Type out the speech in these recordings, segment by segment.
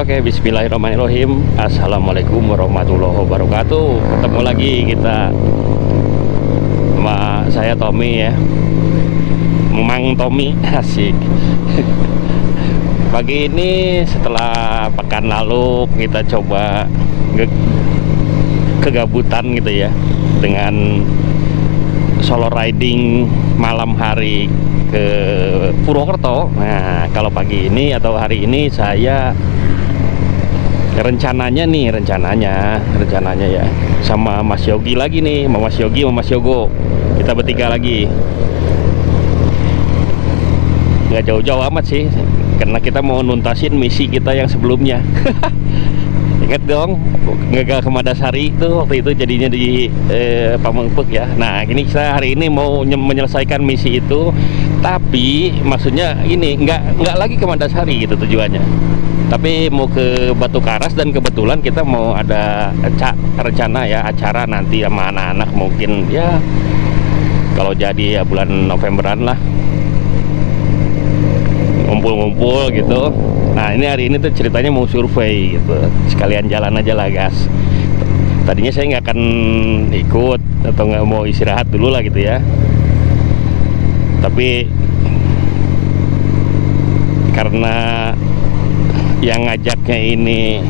Oke, bismillahirrahmanirrahim. Assalamualaikum warahmatullahi wabarakatuh. Ketemu lagi kita sama saya Tommy ya, Mang Tommy, asik. Pagi ini setelah pekan lalu kita coba kegabutan gitu ya, dengan solo riding malam hari ke Purwokerto. Nah, kalau pagi ini atau hari ini saya rencananya ya sama Mas Yogi lagi nih, sama Mas Yogi sama Mas Yogo, kita bertiga lagi. Nggak jauh-jauh amat sih, karena kita mau nuntasin misi kita yang sebelumnya. Ingat dong, gagal ke Madasari itu waktu itu jadinya di Pamengpeuk ya. Nah, ini kita hari ini mau menyelesaikan misi itu, tapi maksudnya ini nggak lagi ke Madasari gitu tujuannya, tapi mau ke Batu Karas. Dan kebetulan kita mau ada rencana ya, acara nanti sama anak-anak, mungkin ya kalau jadi ya bulan Novemberan lah, ngumpul-ngumpul gitu. Nah, ini hari ini tuh ceritanya mau survei gitu, sekalian jalan aja lah gas. Tadinya saya nggak akan ikut atau nggak mau istirahat dulu lah gitu ya, tapi karena yang ngajaknya ini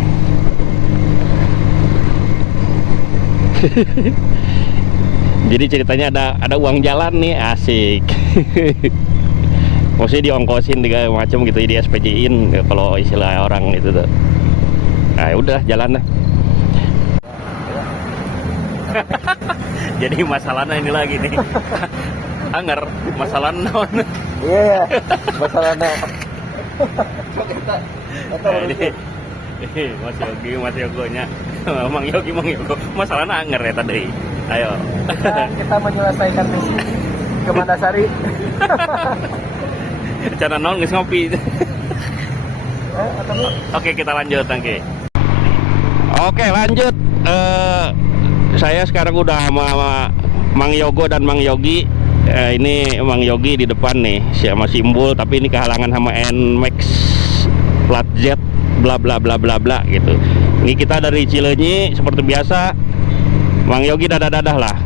jadi ceritanya ada uang jalan nih, asik. Maksudnya diongkosin segala macam gitu, di SPJ-in ya, kalau istilah orang itu tuh. Nah, udah jalan dah. Jadi masalahnya ini lagi nih. Anger masalah non. Iya, masalah no. Mas Yogonya, Mang Yogo, masalahnya anger ya tadi. Ayo. Kita menyelesaikan misi ke Madasari. Cara non nggak ngopi. Oke, kita lanjut Tangki. Oke, lanjut. Saya sekarang udah sama Mang Yogo dan Mang Yogi. Ini Mang Yogi di depan nih, sama Simbol, tapi ini kehalangan sama NMAX plat Z bla bla bla bla bla gitu. Ini kita dari Cileunyi seperti biasa. Mang Yogi dadah-dadah lah.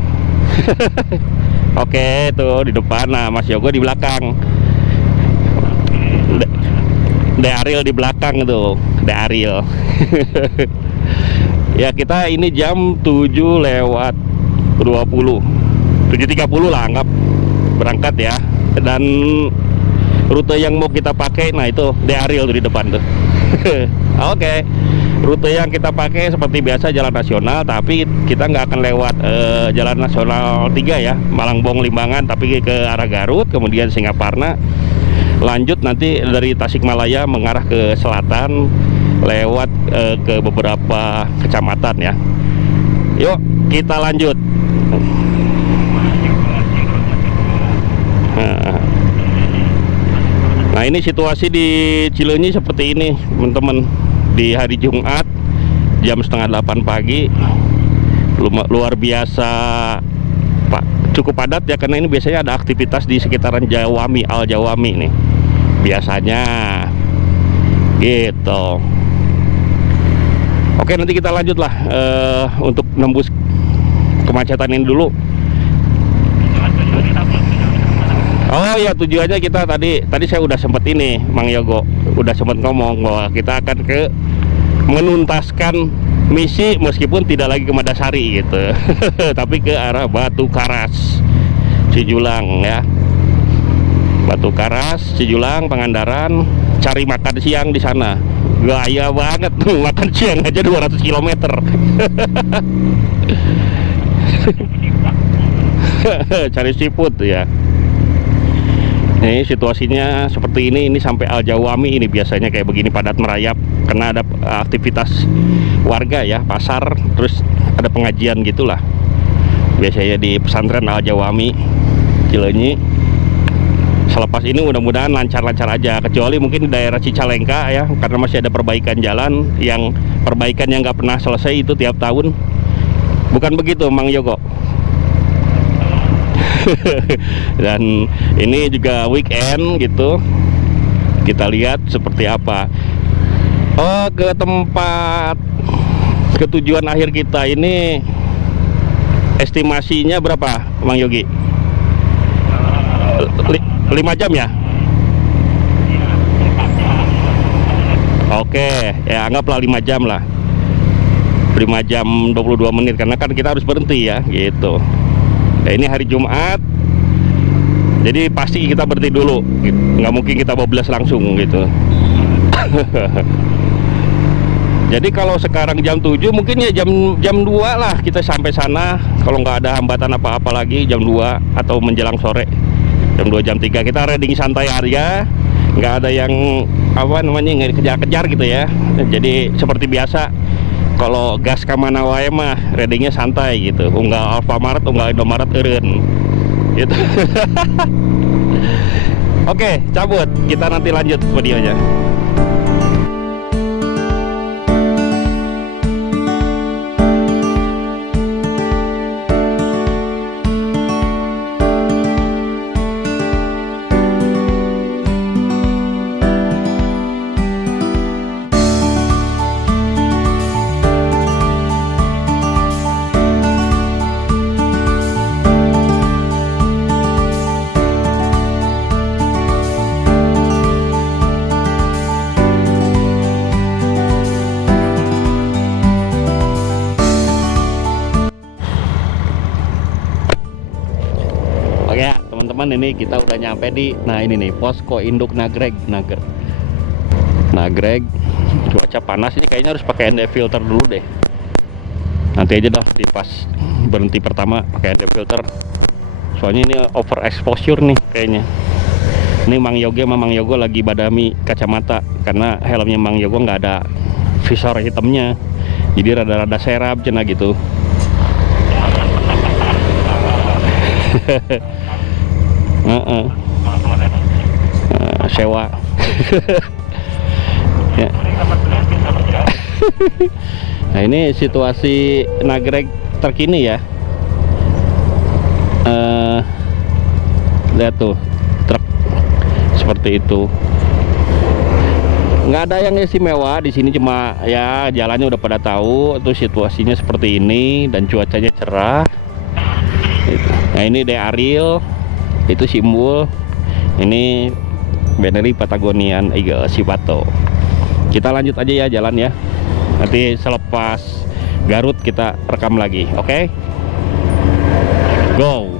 Oke, tuh di depan. Nah, Mas Yogo di belakang. De Ariel di belakang tuh, De Ariel. Ya, kita ini jam 7:20, 7:30 lah anggap berangkat ya. Dan rute yang mau kita pakai, nah itu De Ariel tuh di depan tuh. Oke. Rute yang kita pakai seperti biasa jalan nasional, tapi kita nggak akan lewat jalan nasional 3 ya, Malangbong Limbangan, tapi ke arah Garut, kemudian Singaparna. Lanjut nanti dari Tasikmalaya mengarah ke selatan, lewat ke beberapa kecamatan ya. Yuk kita lanjut. Nah, ini situasi di Cileunyi seperti ini teman-teman, di hari Jumat jam 7:30 pagi. Luar biasa Pak, cukup padat ya, karena ini biasanya ada aktivitas di sekitaran Jawami, Al Jawami nih biasanya gitu. Oke, nanti kita lanjut lah untuk nembus kemacetan ini dulu. Oh ya, tujuannya kita tadi saya udah sempet ini, Mang Yogo udah sempet ngomong bahwa kita akan menuntaskan misi meskipun tidak lagi ke Madasari gitu. Tapi ke arah Batu Karas, Cijulang ya. Batu Karas, Cijulang, Pangandaran, cari makan siang di sana. Gaya banget tuh, makan siang aja 200 km. Cari seafood ya. Ini situasinya seperti ini sampai Al Jawami ini biasanya kayak begini, padat merayap karena ada aktivitas warga ya, pasar, terus ada pengajian gitulah. Biasanya di pesantren Al Jawami Cileunyi. Selepas ini mudah-mudahan lancar-lancar aja, kecuali mungkin di daerah Cicalengka ya, karena masih ada perbaikan jalan, yang perbaikan yang nggak pernah selesai itu tiap tahun. Bukan begitu Mang Yogo? Dan ini juga weekend gitu, kita lihat seperti apa. Oh, ke tempat ketujuan akhir kita ini estimasinya berapa, Bang Yogi? 5 jam ya? Oke, ya anggaplah 5 jam lah. 5 jam 22 menit karena kan kita harus berhenti ya, gitu. Nah, ini hari Jumat. Jadi pasti kita berhenti dulu. Nggak mungkin kita bablas langsung gitu. Jadi kalau sekarang jam 7 mungkin ya jam 2 lah kita sampai sana. Kalau nggak ada hambatan apa-apa lagi jam 2 atau menjelang sore. Jam 2 jam 3 kita riding santai aja. Nggak ada yang apa namanya nggak dikejar-kejar gitu ya. Jadi seperti biasa kalau gas ka mana wae mah ridingnya santai gitu. Unggal Alfamart, unggal Indomaret eureun. Gitu. Oke, cabut. Kita nanti lanjut videonya. Oke ya teman-teman, ini kita udah nyampe di, nah ini nih posko induk Nagreg. Cuaca panas ini kayaknya harus pakai ND filter dulu deh. Nanti aja dah di pas berhenti pertama pakai ND filter. Soalnya ini over exposure nih kayaknya. Ini Mang Yogi sama Mang Yogo lagi badami kacamata karena helmnya Mang Yogo nggak ada visor hitamnya. Jadi rada-rada serap cina gitu. Sewa. Ya. Nah ini situasi Nagreg terkini ya. Lihat tuh truk seperti itu. Nggak ada yang istimewa di sini, cuma ya jalannya udah pada tahu tuh situasinya seperti ini dan cuacanya cerah. Nah ini De Ariel, itu Simbol, ini Benelli Patagonian Eagle Sipato. Kita lanjut aja ya jalan ya. Nanti selepas Garut kita rekam lagi, oke? Go.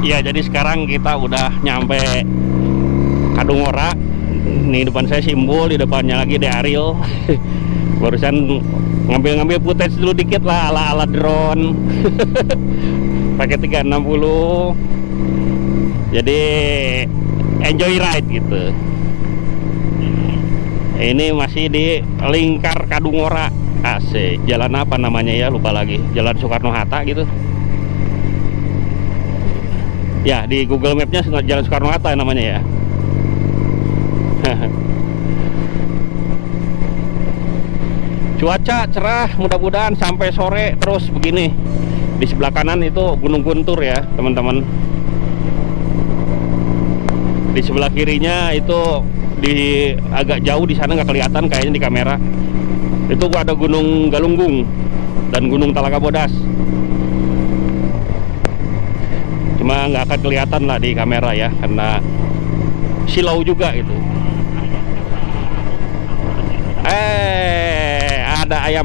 Ya jadi sekarang kita udah nyampe Kadungora. Nih depan saya Simbol, di depannya lagi De Ariel. Barusan ngambil footage dulu dikit lah ala-ala drone. Pakai 360. Jadi enjoy ride gitu. Ini masih di lingkar Kadungora. Asik. Jalan apa namanya ya? Lupa lagi. Jalan Soekarno-Hatta gitu. Ya, di Google Map-nya Jalan Soekarno-Hatta namanya ya. Cuaca cerah, mudah-mudahan sampai sore terus begini. Di sebelah kanan itu Gunung Guntur ya, teman-teman. Di sebelah kirinya itu di agak jauh di sana nggak kelihatan kayaknya di kamera. Itu ada Gunung Galunggung dan Gunung Talaga Bodas. Cuma nggak akan kelihatan lah di kamera ya, karena silau juga gitu. Ada ayam.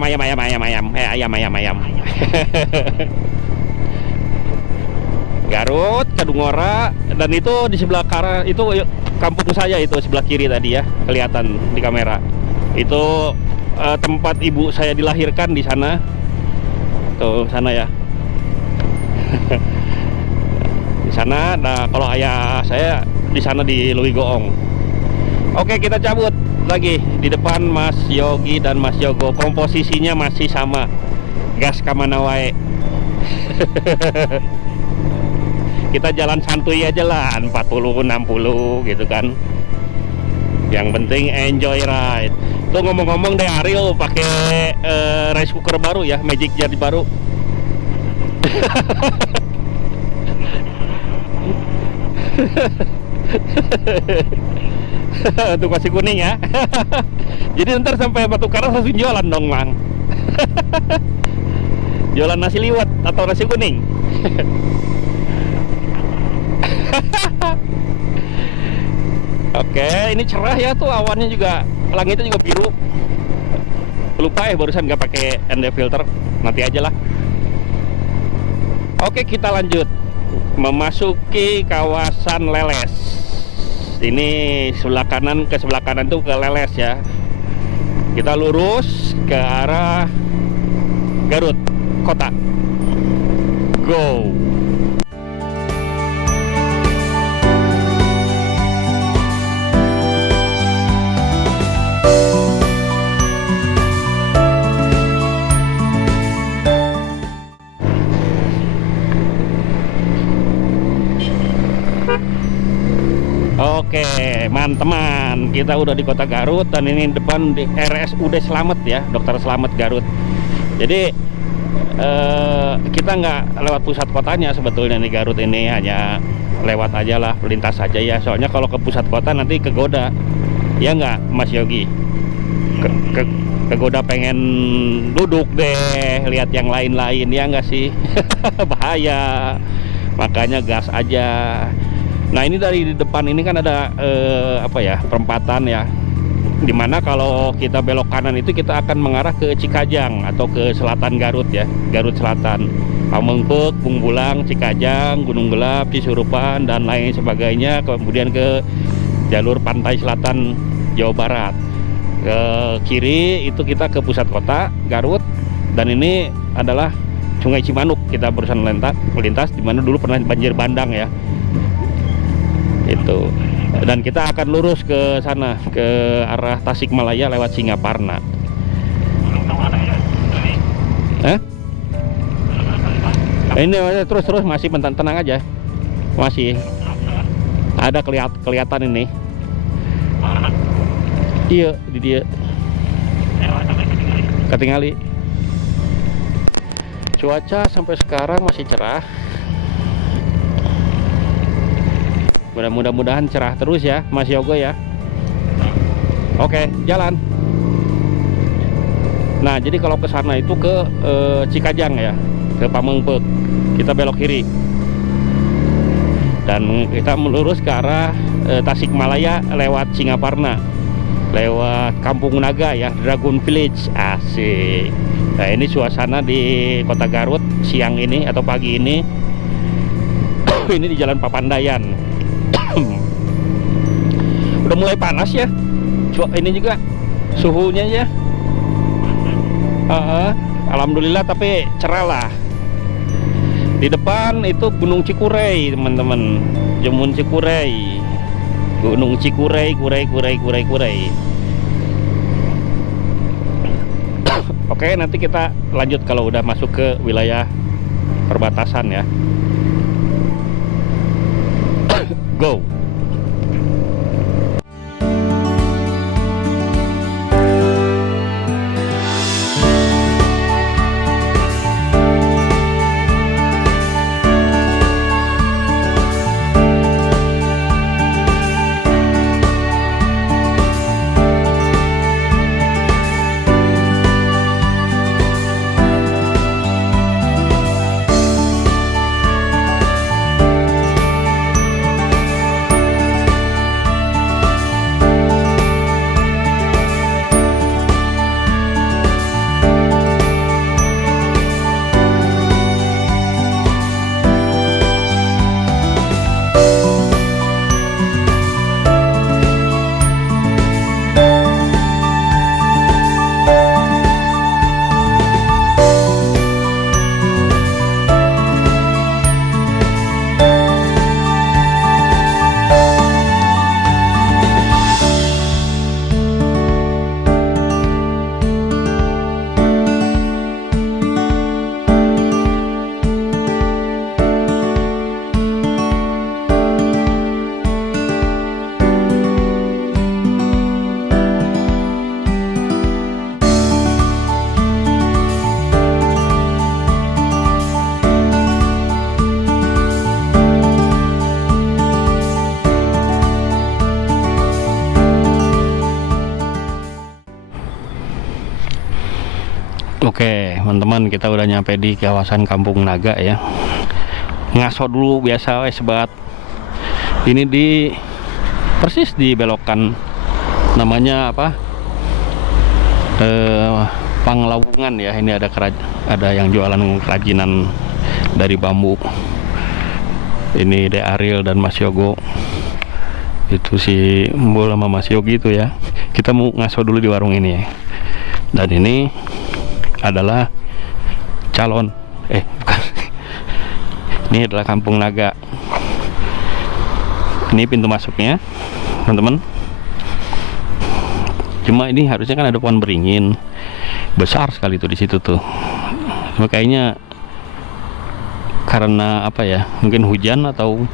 Garut, Kadungora, dan itu di sebelah kanan itu kampung saya, itu sebelah kiri tadi ya, kelihatan di kamera. Itu tempat ibu saya dilahirkan di sana. Tuh sana ya. Di sana. Nah, kalau ayah saya di sana di Lewi Goong. Oke, kita cabut lagi. Di depan Mas Yogi dan Mas Yogo. Komposisinya masih sama. Gas kamana wae. Kita jalan santuy aja lah, 40-60 gitu kan. Yang penting enjoy ride. Tuh ngomong-ngomong deh, Ariel pakai rice cooker baru ya, Magic Jar baru. Tuh masih kuning ya. Jadi ntar sampai Batu Karas langsung jualan dong, Mang. Jualan nasi liwet atau nasi kuning. Oke, ini cerah ya tuh, awannya juga, langitnya juga biru. Lupa ya barusan nggak pakai ND filter, nanti aja lah. Oke, kita lanjut memasuki kawasan Leles. Ini sebelah kanan, ke sebelah kanan tuh ke Leles ya. Kita lurus ke arah Garut kota. Go. Oke, teman-teman, kita udah di kota Garut dan ini depan di RSUD Slamet ya, Dokter Slamet Garut. Jadi kita nggak lewat pusat kotanya sebetulnya di Garut ini, hanya lewat aja lah, lintas aja ya. Soalnya kalau ke pusat kota nanti kegoda, ya nggak Mas Yogi? Kegoda pengen duduk deh, lihat yang lain-lain, ya nggak sih? Bahaya, makanya gas aja. Nah, ini dari depan ini kan ada apa ya, perempatan ya, dimana kalau kita belok kanan itu kita akan mengarah ke Cikajang atau ke selatan Garut ya, Garut Selatan, Pamengpeuk, Bungbulang, Cikajang, Gunung Gelap, Cisurupan dan lain sebagainya. Kemudian ke jalur pantai selatan Jawa Barat. Ke kiri itu kita ke pusat kota Garut, dan ini adalah Sungai Cimanuk. Kita barusan melintas di mana dulu pernah banjir bandang ya. Itu. Dan kita akan lurus ke sana, ke arah Tasikmalaya lewat Singaparna. Ini terus masih tenang aja. Masih ada kelihatan ini. Iya, di dia. Ketinggali. Cuaca sampai sekarang masih cerah. Mudah-mudahan cerah terus ya, Mas Yogo ya. Oke, jalan. Nah, jadi kalau ke sana itu ke Cikajang ya, ke Pamengpeuk. Kita belok kiri. Dan kita melurus ke arah Tasikmalaya lewat Singaparna. Lewat Kampung Naga ya, Dragon Village. Asik. Nah, ini suasana di Kota Garut siang ini atau pagi ini. Ini di Jalan Papandayan. Udah mulai panas ya. Ini juga suhunya ya. Alhamdulillah, tapi cerah lah. Di depan itu Gunung Cikurei, teman-teman. Jemun Cikurei. Gunung Cikurei, Kurei. Oke, nanti kita lanjut kalau udah masuk ke wilayah perbatasan ya. Go. Oke teman-teman, kita udah nyampe di kawasan Kampung Naga ya. Ngaso dulu biasa sebat. Ini di persis di belokan namanya apa? Panglawungan ya. Ini ada yang jualan kerajinan dari bambu. Ini De Ariel dan Mas Yogo. Itu si Mbul sama Mas Yogi itu ya. Kita mau ngaso dulu di warung ini ya. Dan ini adalah calon bukan. Ini adalah Kampung Naga. Ini pintu masuknya teman-teman. Cuma ini harusnya kan ada pohon beringin besar sekali tuh di situ tuh. Makanya karena apa ya, mungkin hujan atau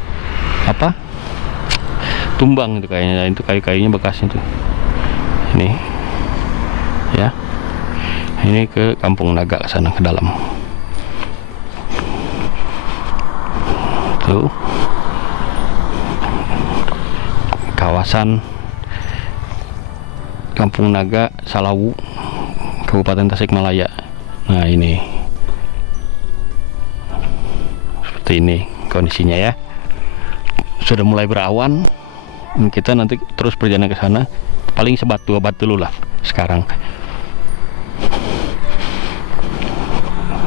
apa, tumbang itu kayaknya. Itu kayu-kayunya bekas itu. Ini ya. Ini ke Kampung Naga, ke sana ke dalam. Tuh. Kawasan Kampung Naga, Salawu, Kabupaten Tasikmalaya. Nah, ini. Seperti ini kondisinya ya. Sudah mulai berawan. Kita nanti terus perjalanan ke sana. Paling sebat 2 bat dulu lah sekarang.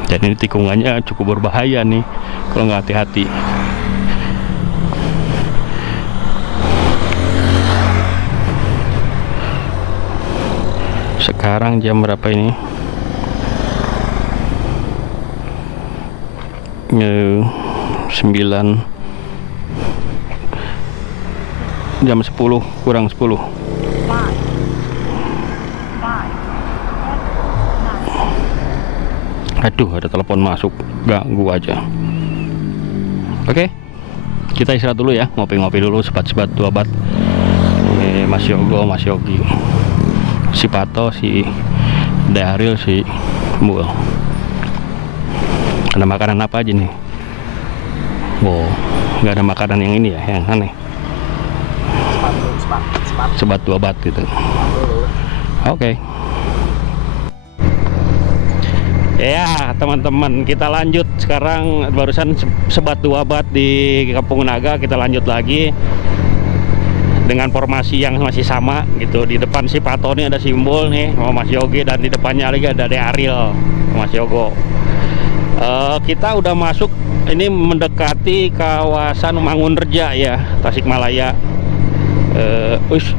Dan ini tikungannya cukup berbahaya nih kalau nggak hati-hati. Sekarang jam berapa ini? 9, jam 10 kurang 10. Aduh, ada telepon masuk, ganggu aja. Oke, kita istirahat dulu ya, ngopi-ngopi dulu, sebat-sebat 2 bat. Mas Yogo, Mas Yogi, si Pato, si De Ariel, si Mbul. Ada makanan apa aja nih? Wow, nggak ada makanan yang ini ya, yang aneh. Sebat 2 bat gitu. Oke. Ya teman-teman, kita lanjut sekarang. Barusan sebat 2 bat di Kampung Naga, kita lanjut lagi dengan formasi yang masih sama gitu. Di depan si Pato nih ada simbol nih sama Mas Yogi, dan di depannya lagi ada De Ariel, Mas Yogo. Kita udah masuk, ini mendekati kawasan Mangunreja ya, Tasikmalaya. Ush,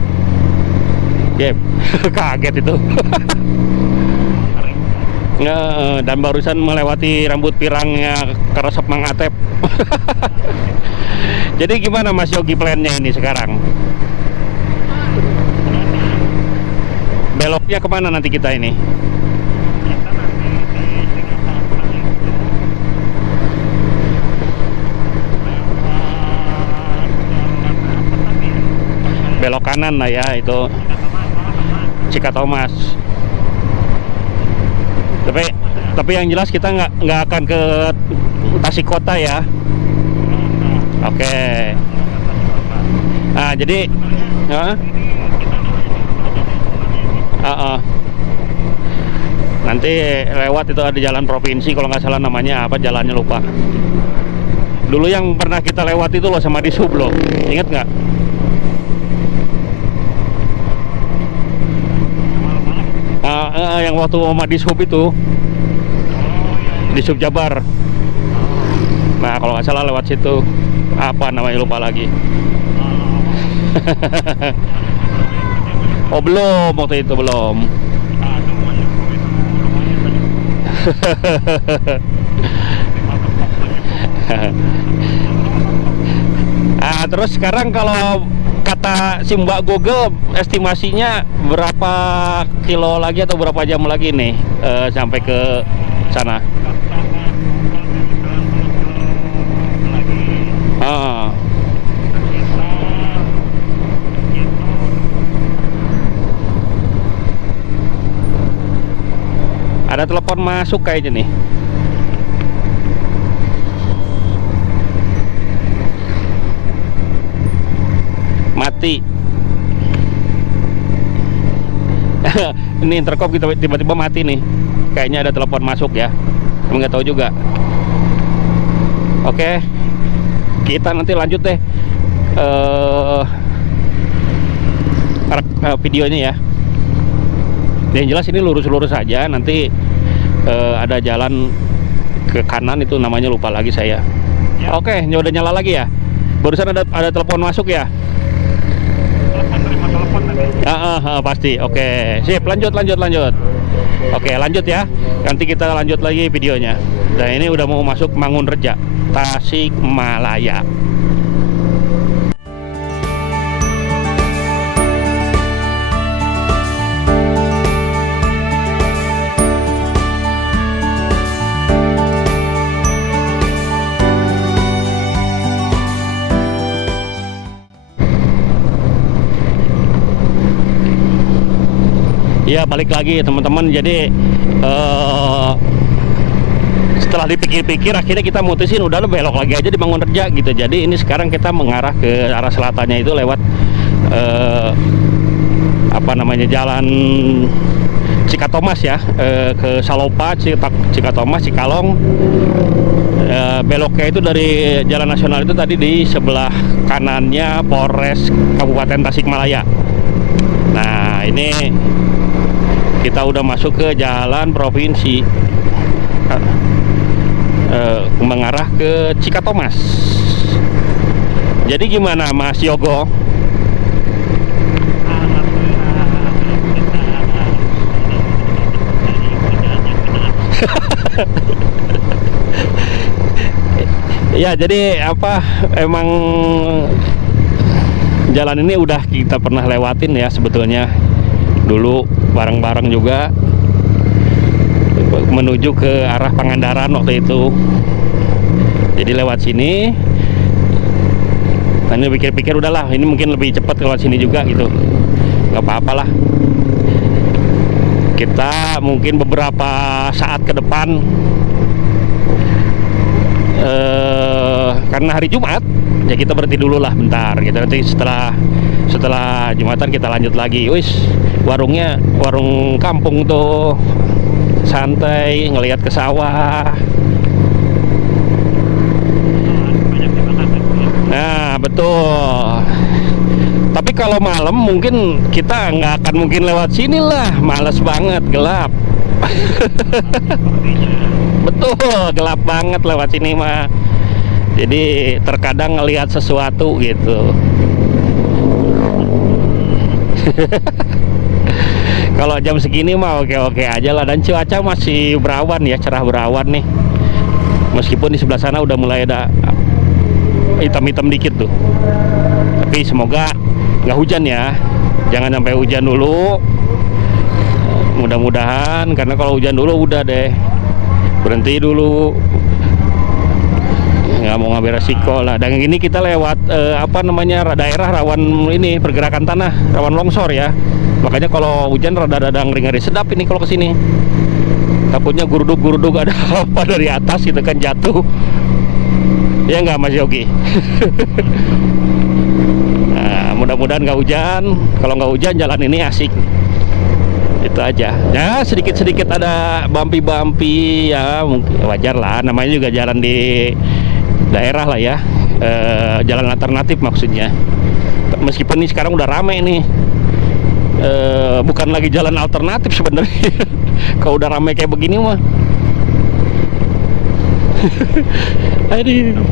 game kaget itu. Dan barusan melewati rambut pirangnya keresep Mang Atep. Jadi gimana Mas Yogi plannya ini sekarang? Beloknya kemana nanti kita ini? kanan lah ya, itu Cikatomas. Tapi yang jelas kita nggak akan ke Tasik Kota ya. Oke. Nah, jadi nanti lewat itu ada jalan provinsi, kalau nggak salah namanya apa, jalannya lupa. Dulu yang pernah kita lewat itu loh sama di Sub loh, inget nggak? Yang waktu sama di Sub itu, di Sub Jabar. Nah kalau nggak salah lewat situ, apa namanya lupa lagi. Oh belum, waktu itu belum. Terus sekarang kalau kata si Mbak Google, estimasinya berapa kilo lagi atau berapa jam lagi nih sampai ke sana? Ada telepon masuk kayaknya nih. Mati. Ini intercom tiba-tiba mati nih. Kayaknya ada telepon masuk ya. Nggak tahu juga. Oke, kita nanti lanjut deh videonya ya. Yang jelas ini lurus-lurus saja. Nanti ada jalan ke kanan itu namanya lupa lagi saya. Oke, udah nyala lagi ya. Barusan ada telepon masuk ya. Pasti. Oke, sip, lanjut. Oke, lanjut ya. Nanti kita lanjut lagi videonya. Dan ini udah mau masuk Mangunreja, Tasikmalaya. Ya balik lagi teman-teman. Jadi setelah dipikir-pikir akhirnya kita mutusin udah belok lagi aja di Mangunreja gitu. Jadi ini sekarang kita mengarah ke arah selatannya itu lewat apa namanya, jalan Cikatomas ya, ke Salopa, Cikatomas, Cikalong. Beloknya itu dari jalan nasional itu tadi di sebelah kanannya Polres Kabupaten Tasikmalaya. Nah ini kita udah masuk ke jalan provinsi, mengarah ke Cikatomas. Jadi gimana Mas Yogo? Ya jadi apa, emang jalan ini udah kita pernah lewatin ya sebetulnya dulu bareng-bareng juga menuju ke arah Pangandaran waktu itu. Jadi lewat sini. Nah, ini pikir-pikir udahlah, ini mungkin lebih cepat lewat sini juga gitu. Nggak apa-apa lah. Kita mungkin beberapa saat ke depan, karena hari Jumat ya kita berhenti dulu lah bentar gitu. Nanti setelah Jumatan kita lanjut lagi. Wis, warungnya warung kampung tuh, santai ngelihat ke sawah. Nah betul. Tapi kalau malam mungkin kita nggak akan mungkin lewat sini lah, males banget, gelap. Betul, gelap banget lewat sini mah. Jadi terkadang ngelihat sesuatu gitu. Kalau jam segini mah oke-oke aja lah. Dan cuaca masih berawan ya, cerah berawan nih. Meskipun di sebelah sana udah mulai ada hitam-hitam dikit tuh. Tapi semoga nggak hujan ya. Jangan sampai hujan dulu. Mudah-mudahan, karena kalau hujan dulu udah deh, berhenti dulu. nggak mau ngambil resiko lah. Dan ini kita lewat apa namanya, daerah rawan ini pergerakan tanah, rawan longsor ya. Makanya kalau hujan rada-rada ngeri-ngeri sedap ini kalau kesini. Takutnya guruduk-guruduk ada apa dari atas gitu kan, jatuh. Ya nggak Mas Yogi? Nah, mudah-mudahan nggak hujan. Kalau nggak hujan jalan ini asik. Itu aja. Ya sedikit-sedikit ada bumpy-bumpy ya, mungkin wajar lah. Namanya juga jalan di daerah lah ya. Jalan alternatif maksudnya. Meskipun ini sekarang udah rame nih. Bukan lagi jalan alternatif sebenarnya. Kalau udah rame kayak begini mah. Aduh.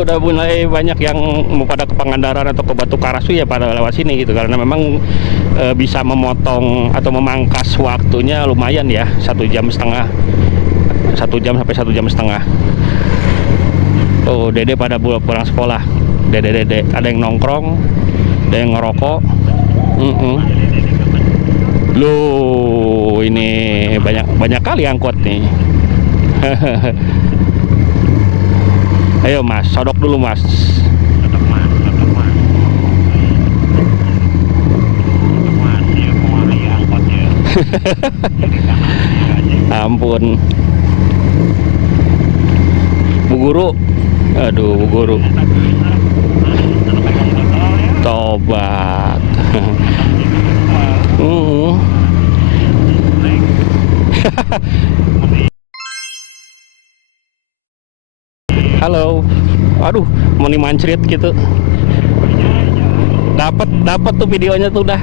Udah mulai banyak yang mau pada ke Pangandaran atau ke Batu Karasu ya pada lewat sini gitu, karena memang bisa memotong atau memangkas waktunya lumayan ya, 1,5 jam, 1 jam sampai 1,5 jam. Oh, dede pada pulang sekolah, dede ada yang nongkrong, ada yang ngerokok. Loh, ini banyak kali angkot nih. Ayo Mas, sodok dulu Mas. Sodok mas. Ya mau angkot ya. Ampun. Bu Guru. Aduh, Bu Guru. Tobat. Halo. Aduh, mau mancrit gitu. Dapat tuh videonya tuh udah.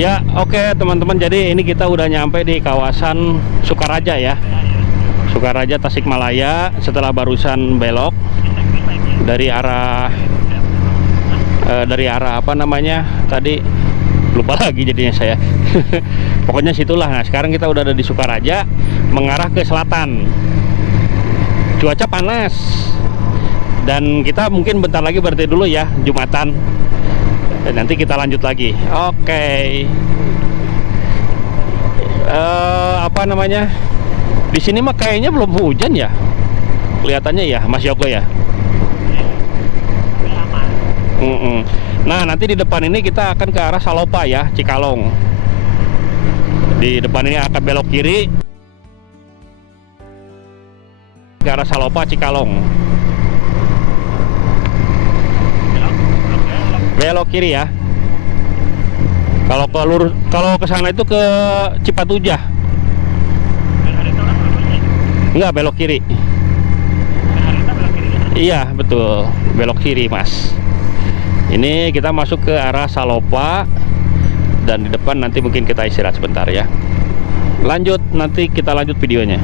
Ya, oke teman-teman. Jadi ini kita udah nyampe di kawasan Sukaraja ya. Sukaraja Tasikmalaya. Setelah barusan belok dari arah apa namanya tadi, lupa lagi jadinya saya. Pokoknya situlah. Nah, sekarang kita udah ada di Sukaraja, mengarah ke selatan. Cuaca panas. Dan kita mungkin bentar lagi berhenti dulu ya, Jumatan. Dan nanti kita lanjut lagi. Oke. Apa namanya? Di sini mah kayaknya belum hujan ya. Kelihatannya ya, Mas Yogo ya. Nah, nanti di depan ini kita akan ke arah Salopa ya, Cikalong. Di depan ini akan belok kiri ke arah Salopa, Cikalong. Belok kiri ya. Kalau ke sana itu ke Cipatujah. Enggak, belok kiri. Iya, betul. Belok kiri, Mas. Ini kita masuk ke arah Salopa. Dan di depan nanti mungkin kita istirahat sebentar ya. Lanjut, nanti kita lanjut videonya.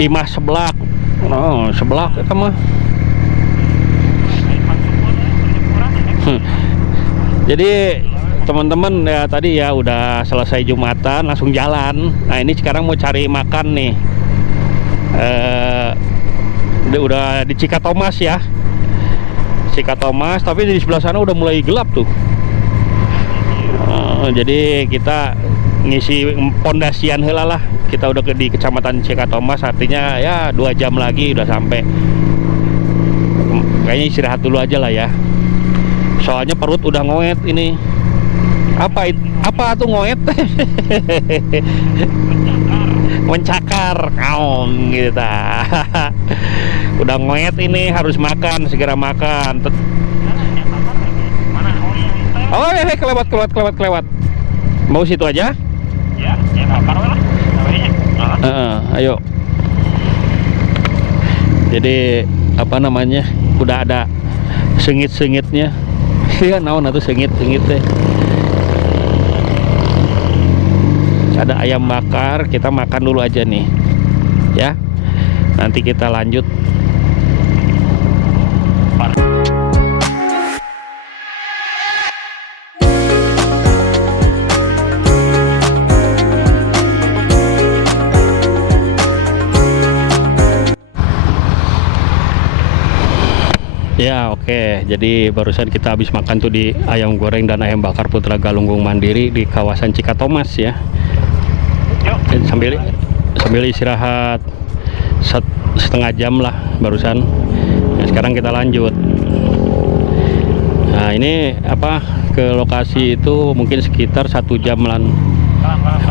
Imah Seblak. Oh, Seblak itu mah. Jadi teman-teman ya tadi ya udah selesai Jumatan langsung jalan. Nah ini sekarang mau cari makan nih. Udah di Cikatomas ya. Cikatomas, tapi di sebelah sana udah mulai gelap tuh. Jadi kita ngisi pondasian heula lah. Kita udah di Kecamatan Cikatomas, artinya ya 2 jam lagi udah sampai. Kayaknya istirahat dulu aja lah ya. Soalnya perut udah ngoet ini. Apa tuh ngoet? Mencakar, kaum gitu ta. Udah ngoet ini, harus makan, segera makan. Oh ya, kelewat. Mau situ aja? Ya, bakar lah. Ayo. Jadi apa namanya? Udah ada sengit-sengitnya. Iya, naon atuh sengit-sengit teh. Ada ayam bakar, kita makan dulu aja nih. Ya. Nanti kita lanjut. Ya oke, jadi barusan kita habis makan tuh di ayam goreng dan ayam bakar Putra Galunggung Mandiri di kawasan Cikatomas ya. Sambil istirahat setengah jam lah barusan. Nah, sekarang kita lanjut. Nah ini apa ke lokasi itu mungkin sekitar 1 jam lan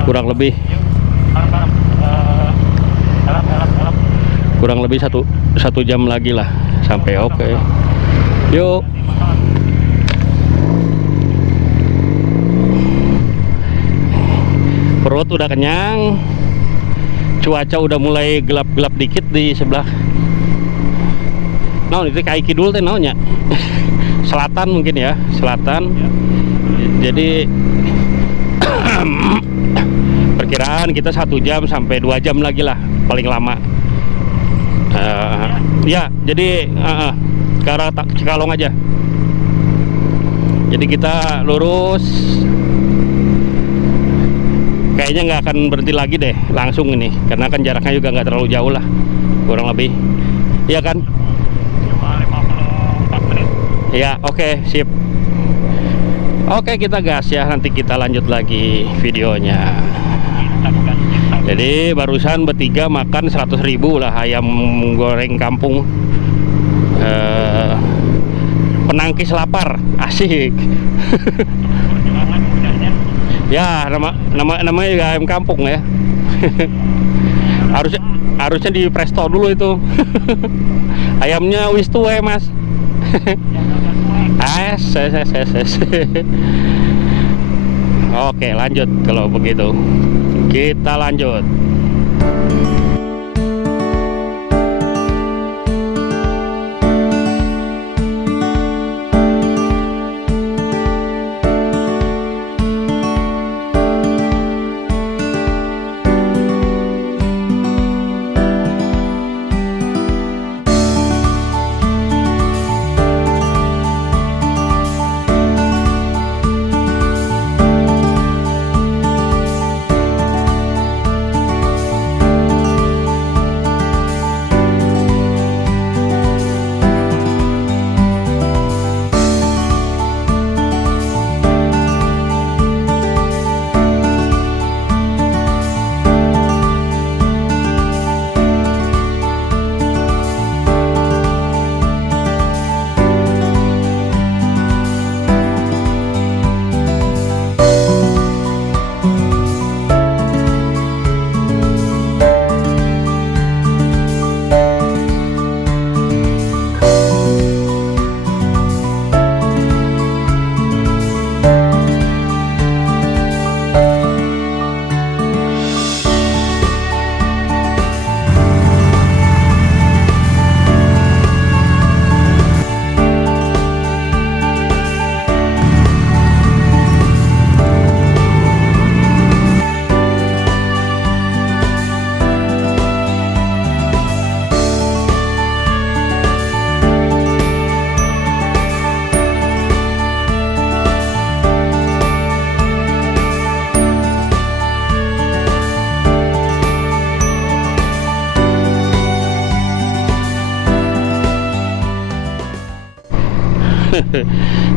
kurang lebih. Kurang lebih satu jam lagi lah sampai. Oke. Yuk. Perut udah kenyang. Cuaca udah mulai gelap-gelap dikit di sebelah. Naon itu kayak kidul teh naonnya? Selatan mungkin ya, selatan. Jadi perkiraan kita 1 jam sampai 2 jam lagi lah paling lama. Ya, jadi ke arah Cikalong aja. Jadi kita lurus. Kayaknya nggak akan berhenti lagi deh, langsung ini, karena kan jaraknya juga nggak terlalu jauh lah, kurang lebih. Iya kan? 54 menit. Ya, oke, sip. Oke, kita gas ya. Nanti kita lanjut lagi videonya. Jadi barusan bertiga makan 100.000 lah ayam goreng kampung. Penangkis lapar, asik. Ya, namanya juga ayam kampung ya. harusnya di presto dulu itu. Ayamnya wis tuwe, Mas. Oke, lanjut kalau begitu. Kita lanjut.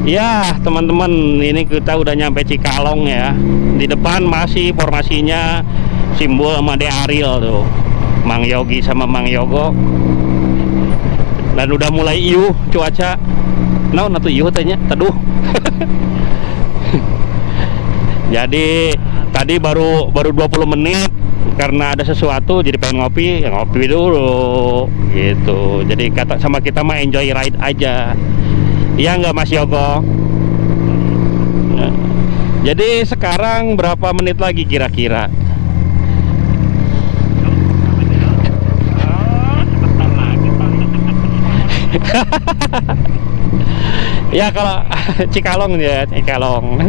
Ya teman-teman, ini kita udah nyampe Cikalong ya. Di depan masih formasinya simbol sama De Ariel tuh, Mang Yogi sama Mang Yogo. Dan udah mulai iuh cuaca. Naon atuh iuh tanya, teduh. Jadi tadi baru 20 menit karena ada sesuatu jadi pengen ngopi, ya ngopi dulu gitu. Jadi kata sama kita mah enjoy ride aja. Iya nggak Mas Yogo? Nah, jadi sekarang berapa menit lagi kira-kira? Sebentar lagi Bang. Ya kalau Cikalong ya, Cikalong.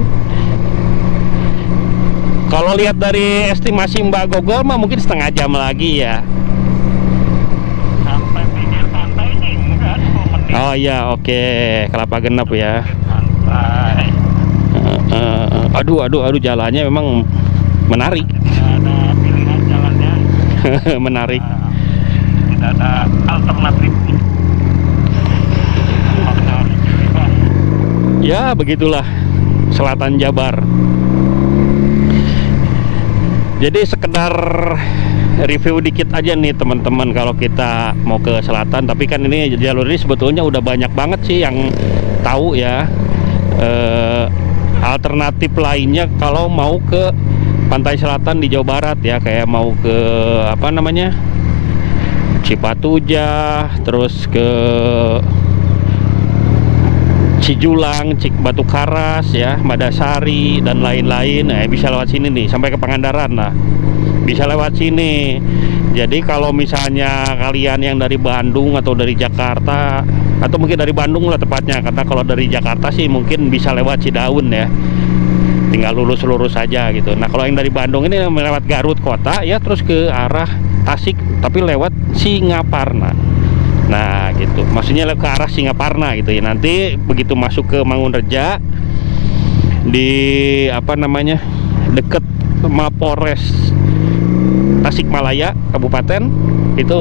Kalau lihat dari estimasi Mbak Google mah mungkin setengah jam lagi ya. Sampai pinggir pantai sih enggak 10 menit. Oh iya, oke. Kelapa Genap ya. Santai. Aduh jalannya memang menarik. Tidak ada pilihan jalannya. Menarik. Tidak ada alternatif. Makanya harus pilih, Bang. Ya begitulah Selatan Jabar. Jadi sekedar review dikit aja nih teman-teman kalau kita mau ke selatan. Tapi kan ini jalur ini sebetulnya udah banyak banget sih yang tahu ya. Alternatif lainnya kalau mau ke pantai selatan di Jawa Barat ya, kayak mau ke apa namanya, Cipatujah, terus ke Cijulang, Batu Karas ya, Madasari dan lain-lain. Bisa lewat sini nih sampai ke Pangandaran lah. Bisa lewat sini. Jadi kalau misalnya kalian yang dari Bandung atau dari Jakarta, atau mungkin dari Bandung lah tepatnya, karena kalau dari Jakarta sih mungkin bisa lewat Cidaun ya. Tinggal lurus-lurus saja gitu. Nah, kalau yang dari Bandung ini lewat Garut kota ya, terus ke arah Tasik tapi lewat Singaparna. Nah gitu, maksudnya ke arah Singaparna gitu ya. Nanti begitu masuk ke Mangunreja, di apa namanya, deket Mapores Tasikmalaya Kabupaten, itu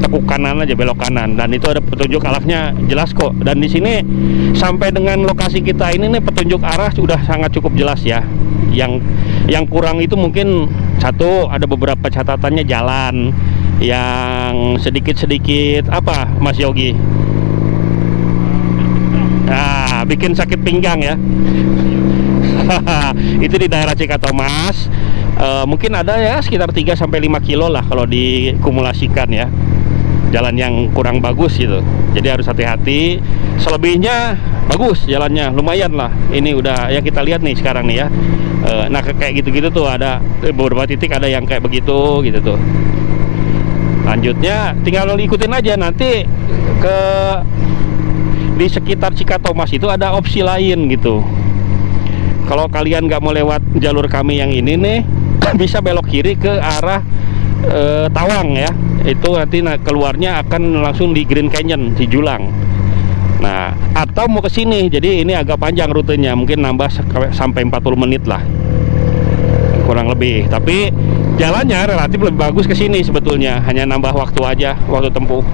tekuk kanan aja, belok kanan, dan itu ada petunjuk arahnya jelas kok. Dan di sini sampai dengan lokasi kita ini nih, petunjuk arah sudah sangat cukup jelas ya. Yang kurang itu mungkin satu, ada beberapa catatannya jalan yang sedikit-sedikit apa Mas Yogi? Nah, bikin sakit pinggang ya. Itu di daerah Cikatomas. Mungkin ada ya sekitar 3-5 kilo lah kalau dikumulasikan ya. Jalan yang kurang bagus gitu. Jadi harus hati-hati. Selebihnya bagus jalannya, lumayan lah. Ini udah ya, kita lihat nih sekarang nih ya. Nah kayak gitu-gitu tuh, ada beberapa titik ada yang kayak begitu gitu tuh. Lanjutnya tinggal ikutin aja, nanti ke di sekitar Cikatomas itu ada opsi lain gitu. Kalau kalian nggak mau lewat jalur kami yang ini nih, bisa belok kiri ke arah Tawang ya. Itu nanti keluarnya akan langsung di Green Canyon, Cijulang. Nah, atau mau ke sini, jadi ini agak panjang rutenya, mungkin nambah sampai 40 menit lah, kurang lebih. Tapi jalannya relatif lebih bagus ke sini sebetulnya, hanya nambah waktu aja, waktu tempuh.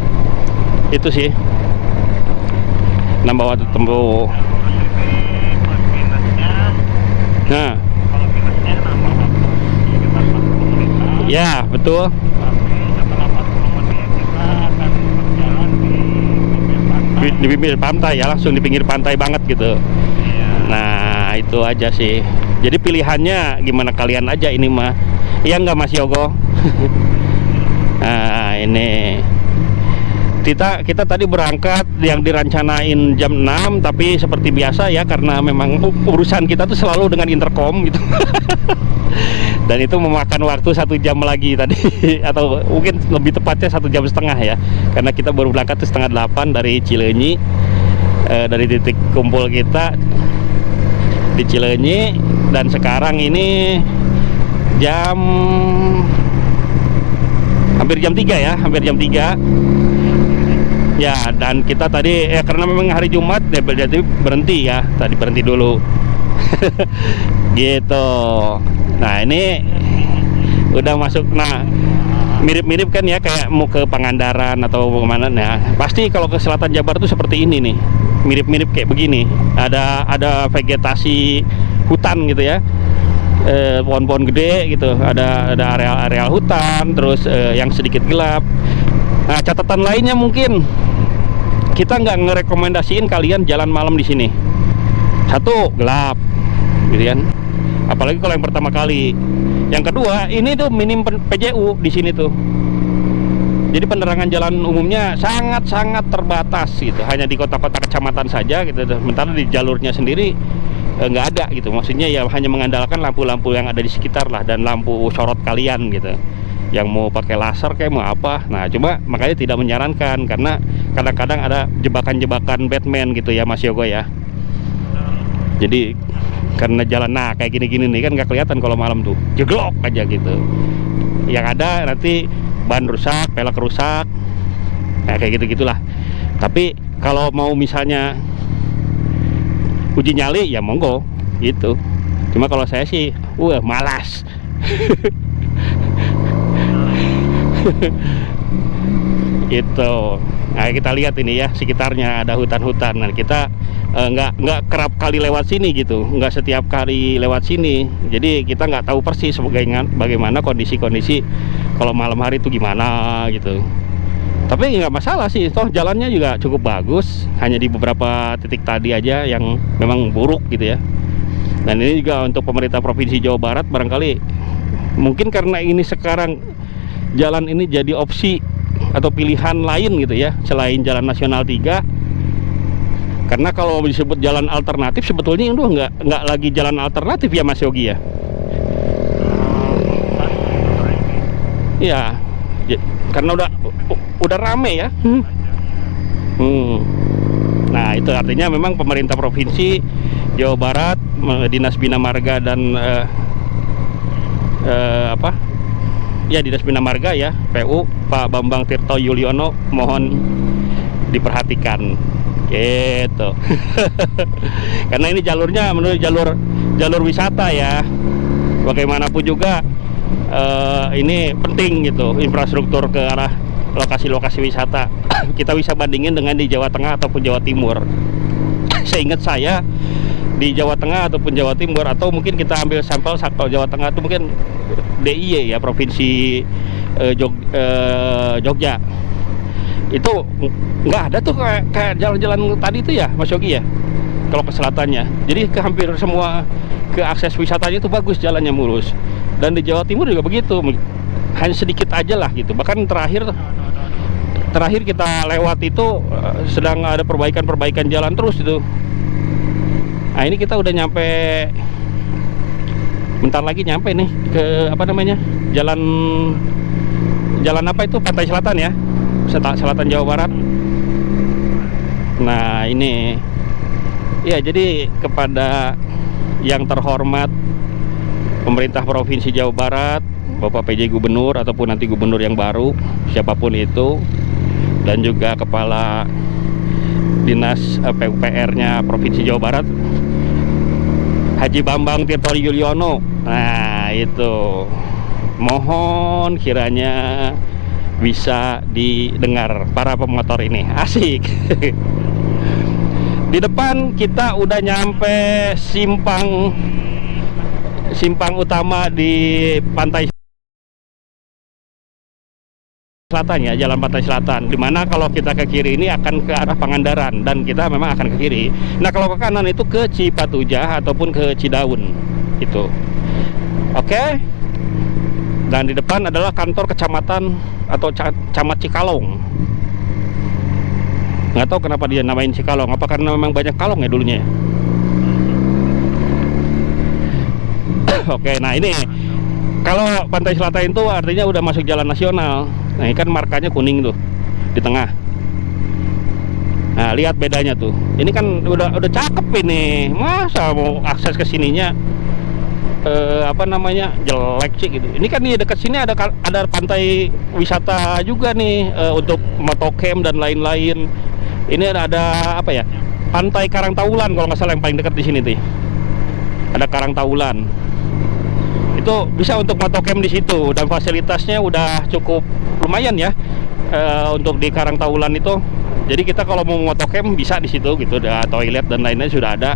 Itu sih, nambah waktu tempuh. Nah, Kalau minusnya nambah waktu sekitar 40 menit. ya betul. Tapi setelah 40 menit kita akan berjalan di pinggir pantai. Di pinggir pantai ya, langsung di pinggir pantai banget gitu. Iya. Nah itu aja sih. Jadi pilihannya gimana kalian aja ini mah. Iya nggak Mas Yogo? Nah ini kita tadi berangkat yang dirancanain jam 6, tapi seperti biasa ya, karena memang urusan kita tuh selalu dengan intercom gitu. Dan itu memakan waktu 1 jam lagi tadi, atau mungkin lebih tepatnya 1,5 jam ya, karena kita baru berangkat tuh 7:30 dari Cileunyi, dari titik kumpul kita di Cileunyi. Dan sekarang ini hampir jam 3 ya, hampir jam 3 ya. Dan kita tadi ya, karena memang hari Jumat ya, jadi berhenti ya, tadi berhenti dulu. Gitu. Nah ini udah masuk. Nah mirip-mirip kan ya, kayak mau ke Pangandaran atau kemana. Nah pasti kalau ke selatan Jabar tuh seperti ini nih. mirip-mirip kayak begini. Ada vegetasi hutan gitu ya, pohon-pohon gede gitu. Ada areal hutan, terus yang sedikit gelap. Nah, catatan lainnya mungkin kita nggak ngerekomendasiin kalian jalan malam di sini. Satu, gelap, gitu kan. Apalagi kalau yang pertama kali. Yang kedua, ini tuh minim PJU di sini tuh. Jadi penerangan jalan umumnya sangat-sangat terbatas gitu. Hanya di kota-kota kecamatan saja gitu. Sementara di jalurnya sendiri nggak ada gitu. Maksudnya ya hanya mengandalkan lampu-lampu yang ada di sekitar lah, dan lampu sorot kalian gitu. Yang mau pakai laser kayak mau apa. Nah, cuma makanya tidak menyarankan, karena kadang-kadang ada jebakan-jebakan Batman gitu ya Mas Yogo ya. Jadi karena jalan kayak gini-gini nih kan nggak kelihatan kalau malam tuh, jeglok aja gitu. Yang ada nanti ban rusak, pelek rusak, kayak gitu-gitulah. Tapi kalau mau misalnya uji nyali ya monggo gitu. Cuma kalau saya sih malas. Gitu. Nah, kita lihat ini ya, sekitarnya ada hutan-hutan. Nah, kita nggak kerap kali lewat sini gitu, nggak setiap kali lewat sini. Jadi kita nggak tahu persis bagaimana kondisi-kondisi kalau malam hari itu gimana gitu. Tapi nggak masalah sih, toh jalannya juga cukup bagus. Hanya di beberapa titik tadi aja yang memang buruk gitu ya. Dan ini juga untuk pemerintah Provinsi Jawa Barat, barangkali mungkin karena ini sekarang jalan ini jadi opsi atau pilihan lain gitu ya, selain Jalan Nasional 3. Karena kalau disebut jalan alternatif, sebetulnya itu nggak lagi jalan alternatif ya Mas Yogi ya. Iya, karena udah rame ya. Nah, itu artinya memang pemerintah Provinsi Jawa Barat, Dinas Bina Marga dan Dinas Bina Marga ya, PU Pak Bambang Tirto Yuliono, mohon diperhatikan gitu. Karena ini jalurnya menurut jalur wisata ya. Bagaimanapun juga ini penting gitu, infrastruktur ke arah lokasi-lokasi wisata. Kita bisa bandingin dengan di Jawa Tengah ataupun Jawa Timur. Seingat saya di Jawa Tengah ataupun Jawa Timur, atau mungkin kita ambil sampel Jawa Tengah itu mungkin DIY ya, Provinsi Jogja. Itu nggak ada tuh kayak jalan-jalan tadi itu ya Mas Yogi ya, kalau ke selatannya. Jadi hampir semua ke akses wisatanya itu bagus, jalannya mulus. Dan di Jawa Timur juga begitu, hanya sedikit aja lah gitu. Bahkan terakhir kita lewat itu sedang ada perbaikan jalan terus itu. Nah, ini kita udah nyampe, bentar lagi nyampe nih ke jalan apa itu, Pantai Selatan ya, Selatan Jawa Barat. Nah, ini ya, jadi kepada yang terhormat pemerintah Provinsi Jawa Barat, Bapak PJ Gubernur ataupun nanti gubernur yang baru, siapapun itu, dan juga kepala Dinas PUPR-nya Provinsi Jawa Barat, Haji Bambang Tirto Yuliono. Nah, itu mohon kiranya bisa didengar para pemotor ini. Asik. Di depan kita udah nyampe simpang utama di Pantai Selatan ya, Jalan Pantai Selatan. Dimana kalau kita ke kiri ini akan ke arah Pangandaran, dan kita memang akan ke kiri. Nah, kalau ke kanan itu ke Cipatujah ataupun ke Cidaun itu. Oke. Dan di depan adalah kantor kecamatan atau camat Cikalong. Nggak tahu kenapa dia namain Cikalong, apa karena memang banyak kalong ya dulunya ya? Oke, nah ini kalau Pantai Selatan itu artinya udah masuk jalan nasional. Nah, ini kan markanya kuning tuh di tengah. Nah, lihat bedanya tuh. Ini kan udah cakep ini. Masa mau akses ke sininya jelek sih gitu. Ini kan nih dekat sini ada pantai wisata juga nih, untuk motocamp dan lain-lain. Ini ada apa ya? Pantai Karangtaulan kalau nggak salah yang paling dekat di sini tuh. Ada Karangtaulan. Itu bisa untuk motocamp di situ, dan fasilitasnya udah cukup lumayan ya. Untuk di Karangtaulan itu Jadi kita kalau mau motocamp bisa di situ gitu, ada toilet dan lain-lain sudah ada.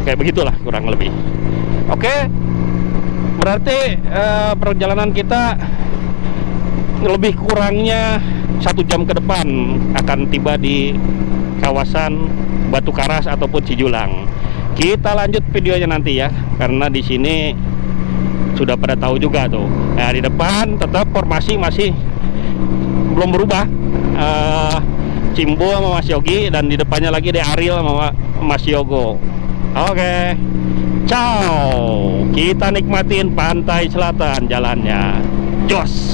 Kayak begitulah kurang lebih. Oke, berarti perjalanan kita lebih kurangnya 1 jam ke depan akan tiba di kawasan Batu Karas ataupun Cijulang. Kita lanjut videonya nanti ya, karena di sini sudah pada tahu juga tuh. Nah, di depan tetap formasi masih belum berubah. Cimbo sama Mas Yogi, dan di depannya lagi ada Ariel sama Mas Yogo. Oke, ciao. Kita nikmatin pantai selatan jalannya. Jos.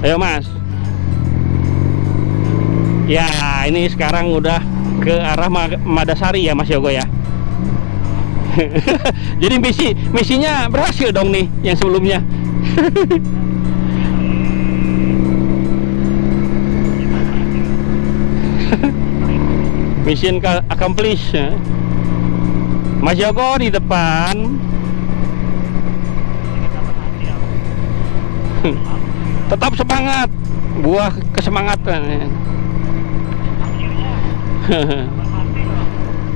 Ayo Mas. Ya, ini sekarang udah ke arah Madasari ya Mas Yogo ya. Jadi misinya berhasil dong nih yang sebelumnya. Mission accomplished. Mas Yogo di depan. Tetap semangat, buah kesemangatan.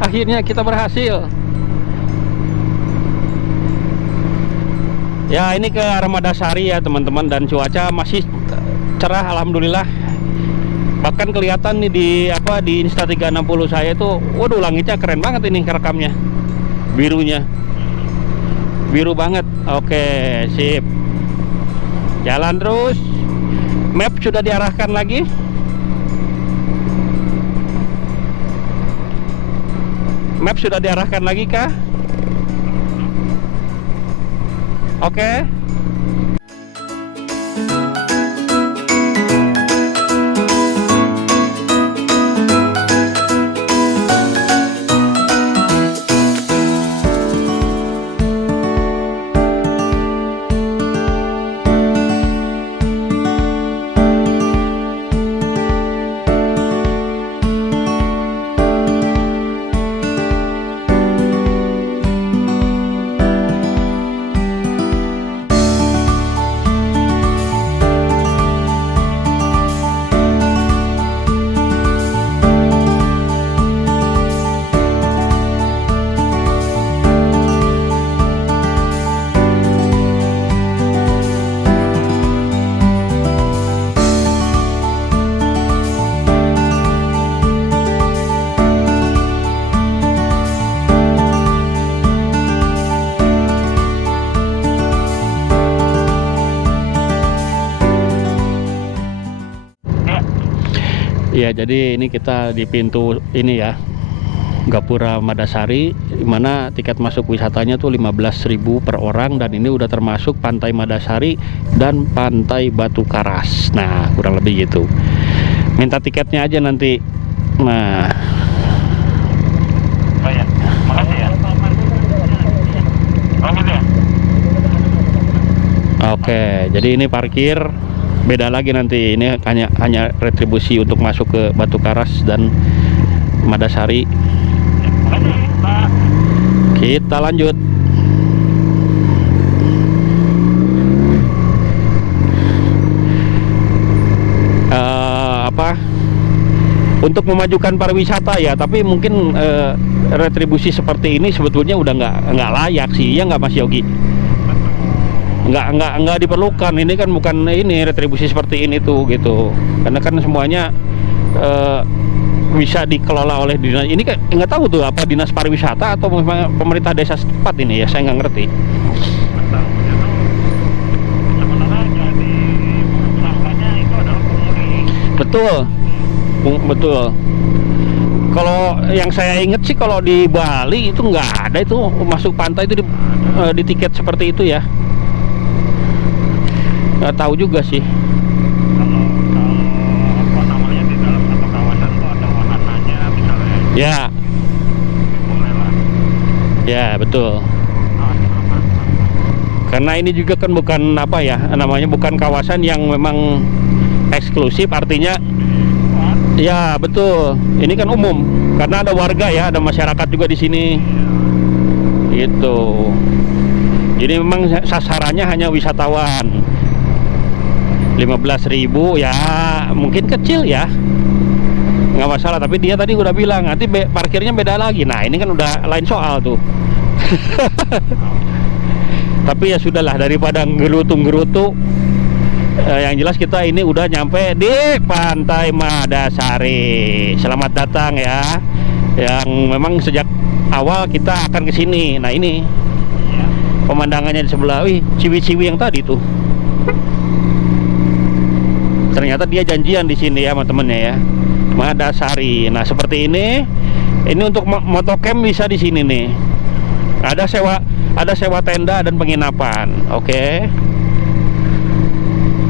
Akhirnya kita berhasil. Ya, ini ke arah Madasari ya teman-teman, dan cuaca masih cerah alhamdulillah. Bahkan kelihatan nih di Insta360 saya itu, waduh langitnya keren banget ini kerekamnya. Birunya. Biru banget. Oke, sip. Jalan terus. Map sudah diarahkan lagi. Map sudah diarahkan lagi kah? Oke. Ya, jadi ini kita di pintu ini ya, Gapura Madasari, di mana tiket masuk wisatanya tuh 15.000 per orang, dan ini udah termasuk Pantai Madasari dan Pantai Batu Karas. Nah, kurang lebih gitu. Minta tiketnya aja nanti. Nah, Oh ya, makasih ya. Oh gitu ya. oke. Jadi ini parkir beda lagi nanti. Ini hanya retribusi untuk masuk ke Batu Karas dan Madasari. Makasih Pak. Kita lanjut. Apa? Untuk memajukan pariwisata ya, tapi mungkin retribusi seperti ini sebetulnya udah nggak layak sih, ya nggak Mas Yogi? Nggak diperlukan. Ini kan bukan ini retribusi seperti ini tuh gitu, karena kan semuanya bisa dikelola oleh dinas. Ini kan nggak tahu tuh apa dinas pariwisata atau memang pemerintah desa setempat ini ya, saya nggak ngerti. Betul. Itu sebenarnya jadi sampahnya itu adalah penghuni. Betul, betul. Kalau yang saya ingat sih, kalau di Bali itu nggak ada itu masuk pantai itu di tiket seperti itu ya. Nggak tahu juga sih. Kalau apa namanya di dalam satu kawasan itu ada wahananya misalnya. Ya, Boleh lah. ya betul. Karena ini juga kan bukan apa ya namanya, bukan kawasan yang memang eksklusif, artinya ya betul. Ini kan umum karena ada warga ya, ada masyarakat juga di sini. Gitu. Jadi memang sasarannya hanya wisatawan. 15.000 ya mungkin kecil ya, nggak masalah. Tapi dia tadi udah bilang nanti parkirnya beda lagi. Nah ini kan udah lain soal tuh. Tapi ya sudahlah, daripada gerutu-gerutu, yang jelas kita ini udah nyampe di Pantai Madasari. Selamat datang ya, yang memang sejak awal kita akan ke sini. Nah ini pemandangannya di sebelah, wih, ciwi-ciwi yang tadi tuh. Ternyata dia janjian di sini ya sama temennya ya, Madasari. Nah seperti ini untuk motocamp bisa di sini nih. Ada sewa tenda dan penginapan. Oke.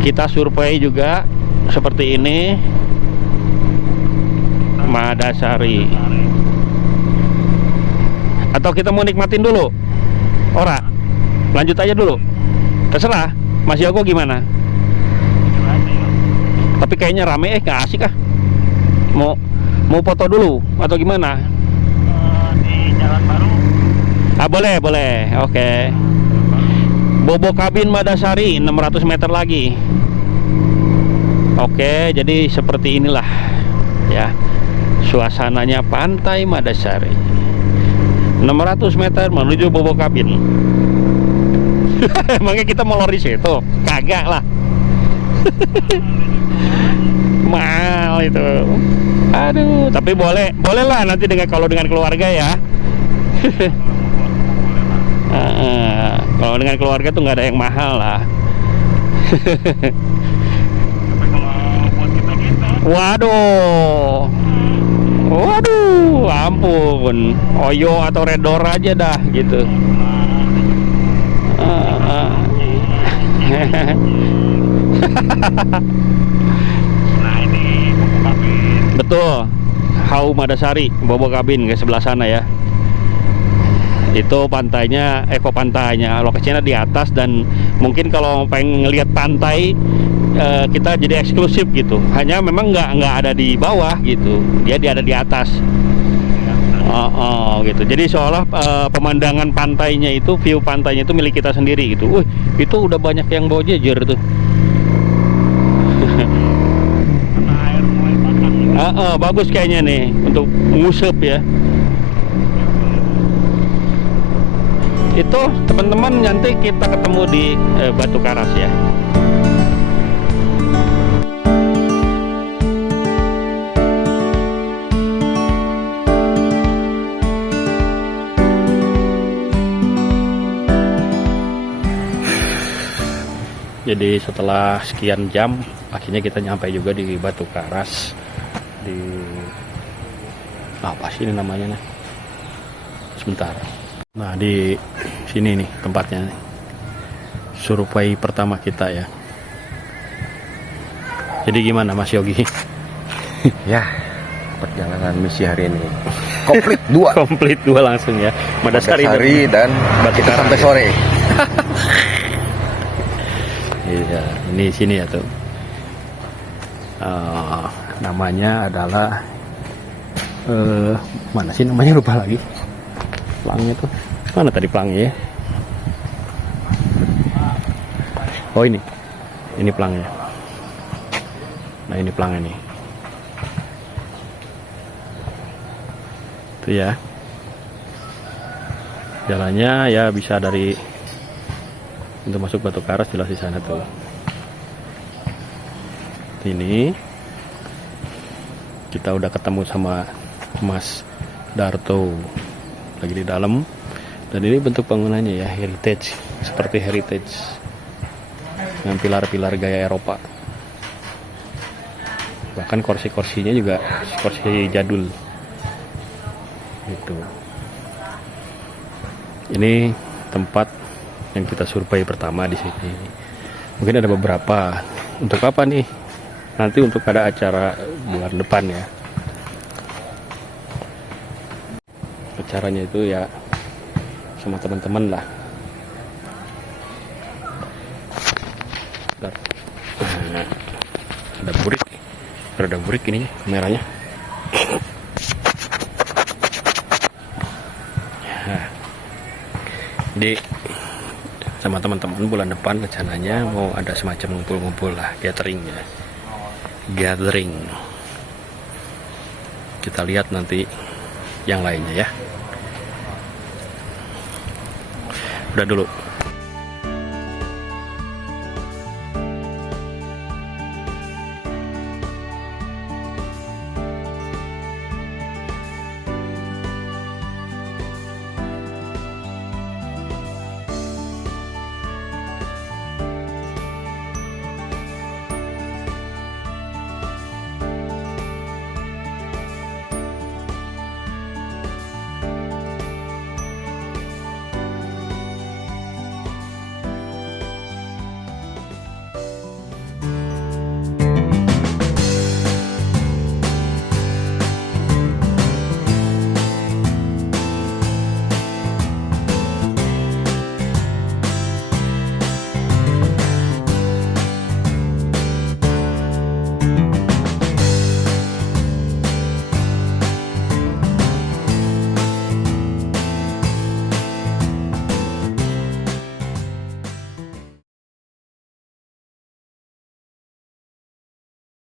Kita survei juga seperti ini, Madasari. Atau kita mau nikmatin dulu? Ora, lanjut aja dulu. Terserah, Mas Yogo gimana? Tapi kayaknya rame, nggak asik ah. Mau foto dulu atau gimana? Di Jalan Baru. Ah boleh, oke. Bobo Kabin Madasari 600 meter lagi. Oke, jadi seperti inilah ya suasananya Pantai Madasari. 600 meter menuju Bobo Kabin. Emangnya kita mau lari situ? Kagak lah. Mahal itu. Aduh, tapi boleh lah nanti kalau dengan keluarga ya. Kalau dengan keluarga tuh nggak ada yang mahal lah. Tapi kalau buat kita waduh, ampun, Oyo atau Redor aja dah gitu. Nah ini Bobo Kabin. Betul, Hau Madasari, Bobo Kabin ke sebelah sana ya. Itu pantainya, pantainya lokasinya di atas, dan mungkin kalau pengen ngelihat pantai kita jadi eksklusif gitu. Hanya memang nggak ada di bawah gitu, dia ada di atas. Gitu. Jadi seolah pemandangan pantainya itu, view pantainya itu milik kita sendiri gitu. Wih, itu udah banyak yang bawa jejer tuh. Karena air mulai pasang. Bagus kayaknya nih untuk ngusep ya. Itu teman-teman, nanti kita ketemu di Batu Karas ya. Jadi setelah sekian jam akhirnya kita nyampe juga di Batu Karas. di apa sih ini namanya nih? Sebentar. Nah, di sini nih tempatnya nih. Survei pertama kita ya. Jadi gimana Mas Yogi? Ya, perjalanan misi hari ini komplit 2. Komplit 2 langsung ya. Madasari dan Batu kita Karang sampai ya. sore. Iya, ini sini ya tuh. Namanya adalah mana sih namanya, lupa lagi. Pelangnya tuh mana tadi pelangnya ya? Oh ini pelangnya. Nah ini pelangnya nih. Itu ya. Jalannya ya bisa dari untuk masuk Batu Karas jelas di sana tuh. Ini kita udah ketemu sama Mas Darto lagi di dalam, dan ini bentuk bangunannya ya heritage, seperti heritage dengan pilar-pilar gaya Eropa, bahkan kursi-kursinya juga kursi jadul gitu. Ini tempat yang kita survei pertama di sini. Mungkin ada beberapa. Untuk apa nih? Nanti untuk ada acara bulan depan ya. Acaranya itu ya sama teman-teman lah. Bentar. Nah, ada burik ini kameranya. Nah, di sama teman-teman bulan depan rencananya mau ada semacam ngumpul-ngumpul lah, gathering. Kita lihat nanti yang lainnya ya. Udah dulu.